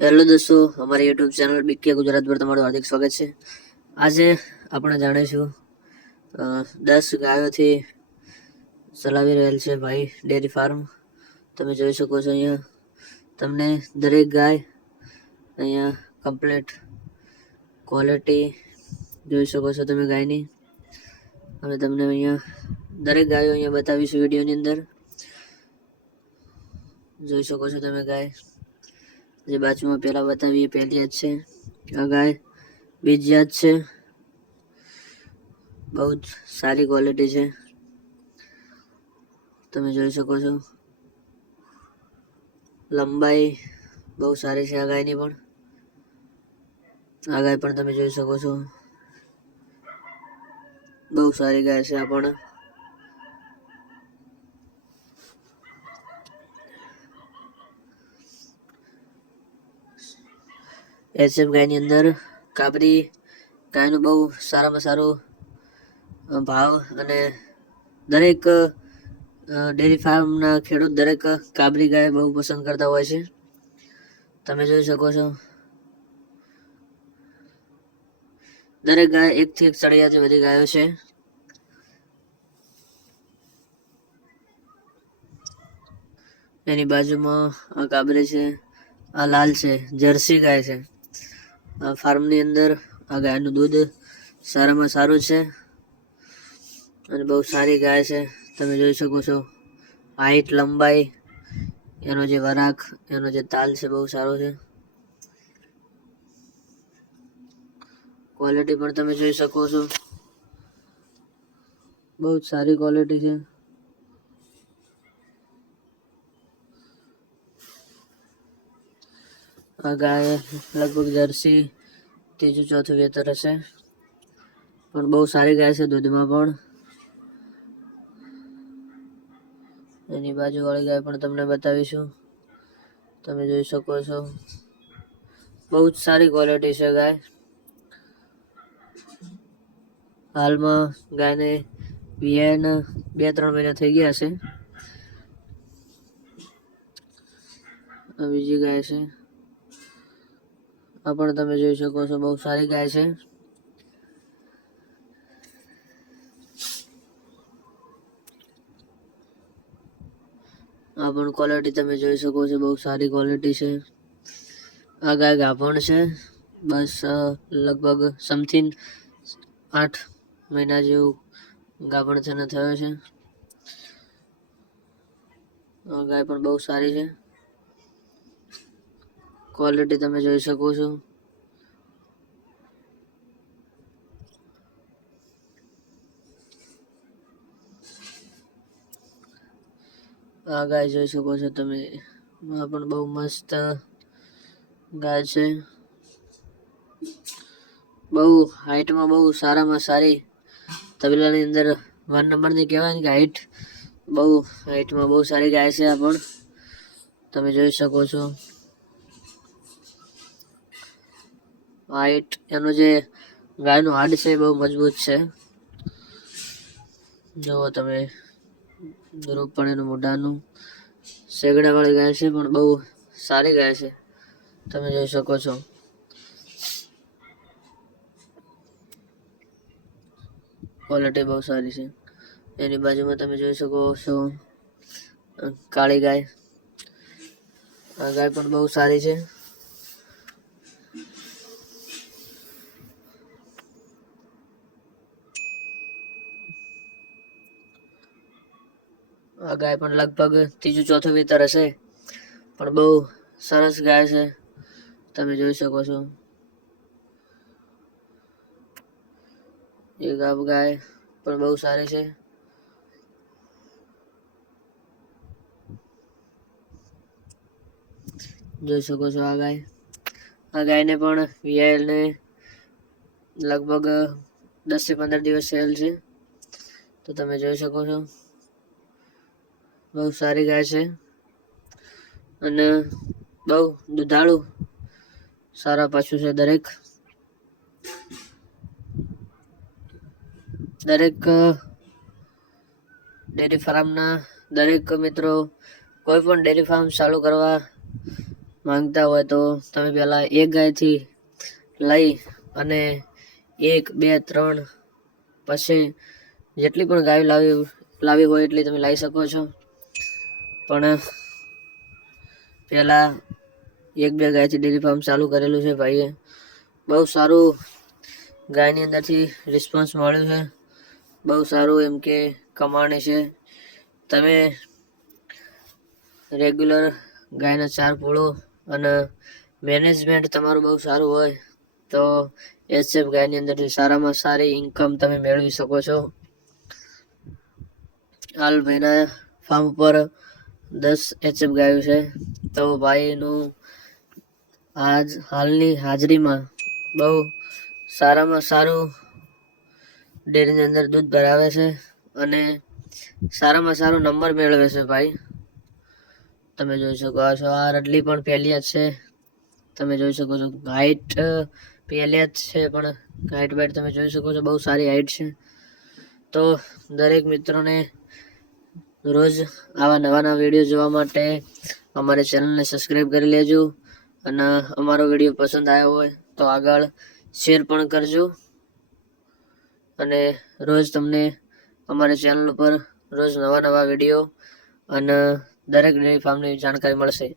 Hello દોસ્તો, અમારી YouTube channel બીકે ગુજરાત પર તમારું હાર્દિક સ્વાગત છે। આજે આપણે જાણીશું 10 ગાયોથી ચલાવી રહેલ છે ભાઈ ડેરી ફાર્મ। તમે જોઈ શકો છો અહીંયા તમને દરેક ગાય અહીંયા કમ્પ્લીટ ક્વોલિટી જોઈ શકો છો તમે ગાયની। હવે તમને અહીંયા દરેક ગાયો અહીંયા બતાવીશું વિડીયોની અંદર। જોઈ શકો છો તમે ગાય જે બાજુમાં પહેલા બતાવી પહેલી જ છે। આ ગાય બીજી જ છે, બહુ જ સારી ક્વોલિટી છે, તમે જોઈ શકો છો। લંબાઈ બહુ સારી છે આ ગાયની પણ। આ ગાય પણ તમે જોઈ શકો છો, બહુ સારી ગાય છે આ પણ। એચએફ ગાયની અંદર કાબરી ગાયનું બહુ સારામાં સારું ભાવ અને દરેક ડેરી ફાર્મના ખેડૂત દરેક કાબરી ગાય બહુ પસંદ કરતા હોય છે। તમે જોઈ શકો છો દરેક ગાય એકથી એક ચડિયાતી બધી ગાયો છે। એની બાજુમાં આ કાબરી છે, આ લાલ છે, જર્સી ગાય છે। આ ફાર્મની અંદર આ ગાયનું દૂધ સારામાં સારું છે અને બહુ સારી ગાય છે। તમે જોઈ શકો છો હાઈટ, લંબાઈ, એનો જે વરાક, એનો જે તાલ છે બહુ સારો છે। ક્વોલિટી પણ તમે જોઈ શકો છો, બહુ જ સારી ક્વોલિટી છે। આ ગાય લગભગ જર્સી ત્રીજું ચોથું વેતર હશે, પણ બહુ સારી ગાય છે દૂધમાં પણ। એની બાજુવાળી ગાય પણ તમને બતાવીશું, તમે જોઈ શકો છો બહુ જ સારી ક્વોલિટી છે ગાય। હાલમાં ગાયને વિયાને 2-3 મહિના થઈ ગયા છે। આ બીજી ગાય છે, આ પણ તમે જોઈ શકો છો બહુ સારી ગાય છે। આ પણ ક્વોલિટી તમે જોઈ શકો છો, બહુ સારી ક્વોલિટી છે। આ ગાય ગાભણ છે, બસ લગભગ સમથિંગ 8 મહિના જેવું ગાભણ થઈને થયો છે। આ ગાય પણ બહુ સારી છે, ક્વોલિટી તમે જોઈ શકો છો। આ ગાય જોઈ શકો છો તમે, આ પણ બહુ મસ્ત ગાય છે, બહુ હાઈટમાં બહુ સારામાં સારી તબેલાની અંદર 1 નંબરની કહેવાય ને કે હાઈટ, બહુ હાઈટમાં બહુ સારી ગાય છે આ પણ તમે જોઈ શકો છો। હાઈટ, એનું જે ગાયનું હાડ છે બહુ મજબૂત છે, જુઓ તમે રૂપ પણ એનું મોઢાનું શેગડા વાળી ગાય છે, પણ બહુ સારી ગાય છે, તમે જોઈ શકો છો। ક્વોલિટી બહુ સારી છે। એની બાજુમાં તમે જોઈ શકો છો કાળી ગાય, આ ગાય પણ બહુ સારી છે। આ ગાય પણ લગભગ ત્રીજું ચોથું વેતર હશે, પણ બહુ સરસ ગાય છે, તમે જોઈ શકો છો। એ ગાય પણ બહુ સારી છે। જોઈ શકો છો આ ગાયને પણ વિયાયલને લગભગ 10 થી 15 દિવસ થયેલ છે, તો તમે જોઈ શકો છો બહુ સારી ગાય છે અને બહુ દુધાળુ સારા પશુ છે। દરેક ડેરી ફાર્મના દરેક મિત્રો કોઈ પણ ડેરી ફાર્મ ચાલુ કરવા માંગતા હોય તો તમે પહેલાં એક ગાયથી લઈ અને 1, 2, 3 પછી જેટલી પણ ગાયો લાવી હોય એટલી તમે લાવી શકો છો. પણ પહેલાં 1-2 ગાયથી ડેરી ફાર્મ ચાલુ કરેલું છે ભાઈએ. બહુ સારું ગાયની અંદરથી રિસ્પોન્સ મળ્યું છે. બહુ સારું એમ કે કમાણી છે. તમે રેગ્યુલર ગાયના ચાર પૂળો અને મેનેજમેન્ટ તમારું બહુ સારું હોય તો એચએફ ગાયની અંદરથી સારામાં સારી ઇન્કમ તમે મેળવી શકો છો. હાલ ભાઈના ફાર્મ ઉપર 10 એચએફ ગાયો છે. તો ભાઈનું હાલની હાજરીમાં બહુ સારામાં સારું ડેરીની અંદર દૂધ ભરાવે છે અને સારામાં સારો નંબર મેળવે છે ભાઈ. તમે જોઈ શકો છો આ રડલી પણ પહેલી જ છે. તમે જોઈ શકો છો હાઈટ પહેલી જ છે, પણ હાઈટ તમે જોઈ શકો છો બહુ સારી હાઈટ છે. તો દરેક મિત્રોને રોજ આવા નવા વિડીયો જોવા માટે અમારી ચેનલને સબસ્ક્રાઈબ કરી લેજો અને અમારો વિડીયો પસંદ આવ્યો હોય તો આગળ શેર પણ કરજો. અને રોજ તમને અમારી ચેનલ ઉપર રોજ નવા વિડીયો અને દરેક ડેરી ફાર્મની જાણકારી મળશે.